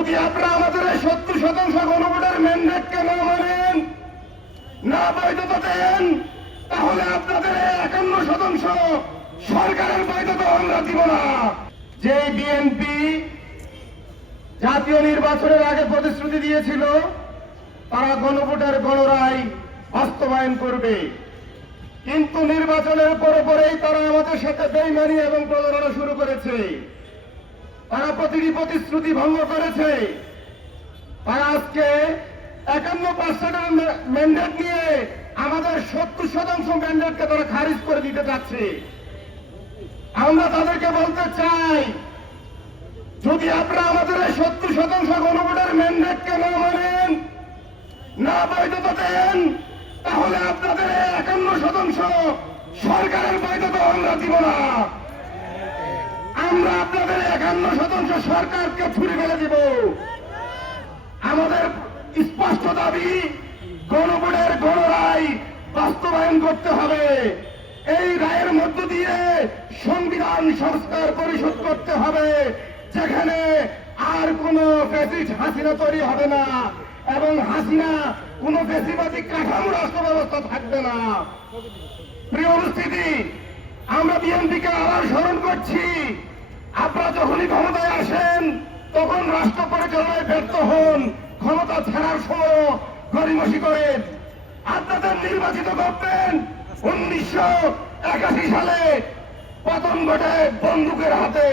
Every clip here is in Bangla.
যদি আপনারা আমাদের 70% গণভোটের ম্যান্ডেটকে না মানেন, না বৈধতা দেন, তাহলে আপনাদের 51% সরকারের বৈধতা আমরা দিব না। যে বিএনপি জাতীয় নির্বাচনের আগে প্রতিশ্রুতি দিয়েছিল তারা গণভোটের গণরায় বাস্তবায়ন করবে, কিন্তু নির্বাচনের পরেই তারা আমাদের সাথে বেইমানি এবং প্রতারণা শুরু করেছে। তারা প্রতিটি প্রতিশ্রুতি ভঙ্গ করেছে। তারা আজকে 51% ম্যান্ডেট নিয়ে আমাদের 70% ম্যান্ডেটকে তারা খারিজ করে দিতে চাচ্ছে। আমরা তাদেরকে বলতে চাই, যদি আপনারা আমাদের 70% গণভোটের ম্যান্ডেটকে না মানেন, না বৈধতা দেন, তাহলে আপনাদের 51% সরকারের বৈধতা আমরা দিব না। আমরা আপনাদের 51% সরকারকে ছুড়ে ফেলে দিব। আমাদের স্পষ্ট দাবি, গণভোটের গণরায় বাস্তবায়ন করতে হবে। এই রায়ের মধ্য দিয়ে সংবিধান সংস্কার পরিশোধ করতে হবে, যেখানে আর কোন ফ্যাসিস্ট হাসিনা তৈরি হবে না এবং হাসিনা কোন ফ্যাসিবাদী কাঠামো রাষ্ট্র ব্যবস্থা থাকবে না। প্রিয় উপস্থিতি, আমরা বিএনপিকে আবার স্মরণ করছি, আপনারা যখনই ক্ষমতায় আসেন তখন রাষ্ট্র পরিচালনায় ব্যর্থ হন, ক্ষমতা ছাড়ার সময় গড়িমসি করেন। আপনাদের নির্বাচিত গভর্নমেন্ট 1981 সালে পতন ঘটে বন্দুকের হাতে।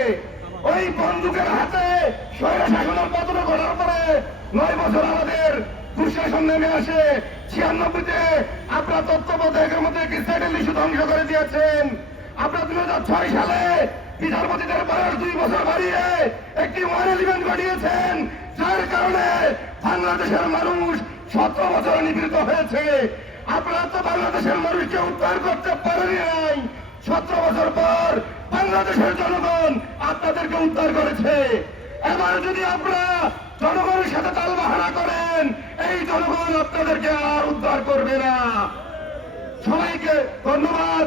ওই বন্দুকের হাতে স্বৈরশাসনের পতন ঘটার পরে 9 বছর আমাদের দুঃশাসন নেমে আসে। 96-তে আপনার তত্ত্বাবধায়কের মধ্যে একটি স্যাটেল ইস্যু ধ্বংস করে দিয়েছেন। আপনার 2006 সালে বিচারপতিদের বয়স 2 বছর বাড়িয়ে একটি 111 ঘটিয়েছেন, যার কারণে বাংলাদেশের মানুষ 17 বছর নিপীড়িত হয়েছে। আপনারা তো বাংলাদেশের মানুষকে উদ্ধার করতে পারেনি নাই। 17 বছর পর বাংলাদেশের জনগণ আপনাদেরকে উদ্ধার করেছে। এবার যদি আপনারা জনগণের সাথে তালবাহানা করেন, এই জনগণ আপনাদেরকে আর উদ্ধার করবে না। সবাইকে ধন্যবাদ।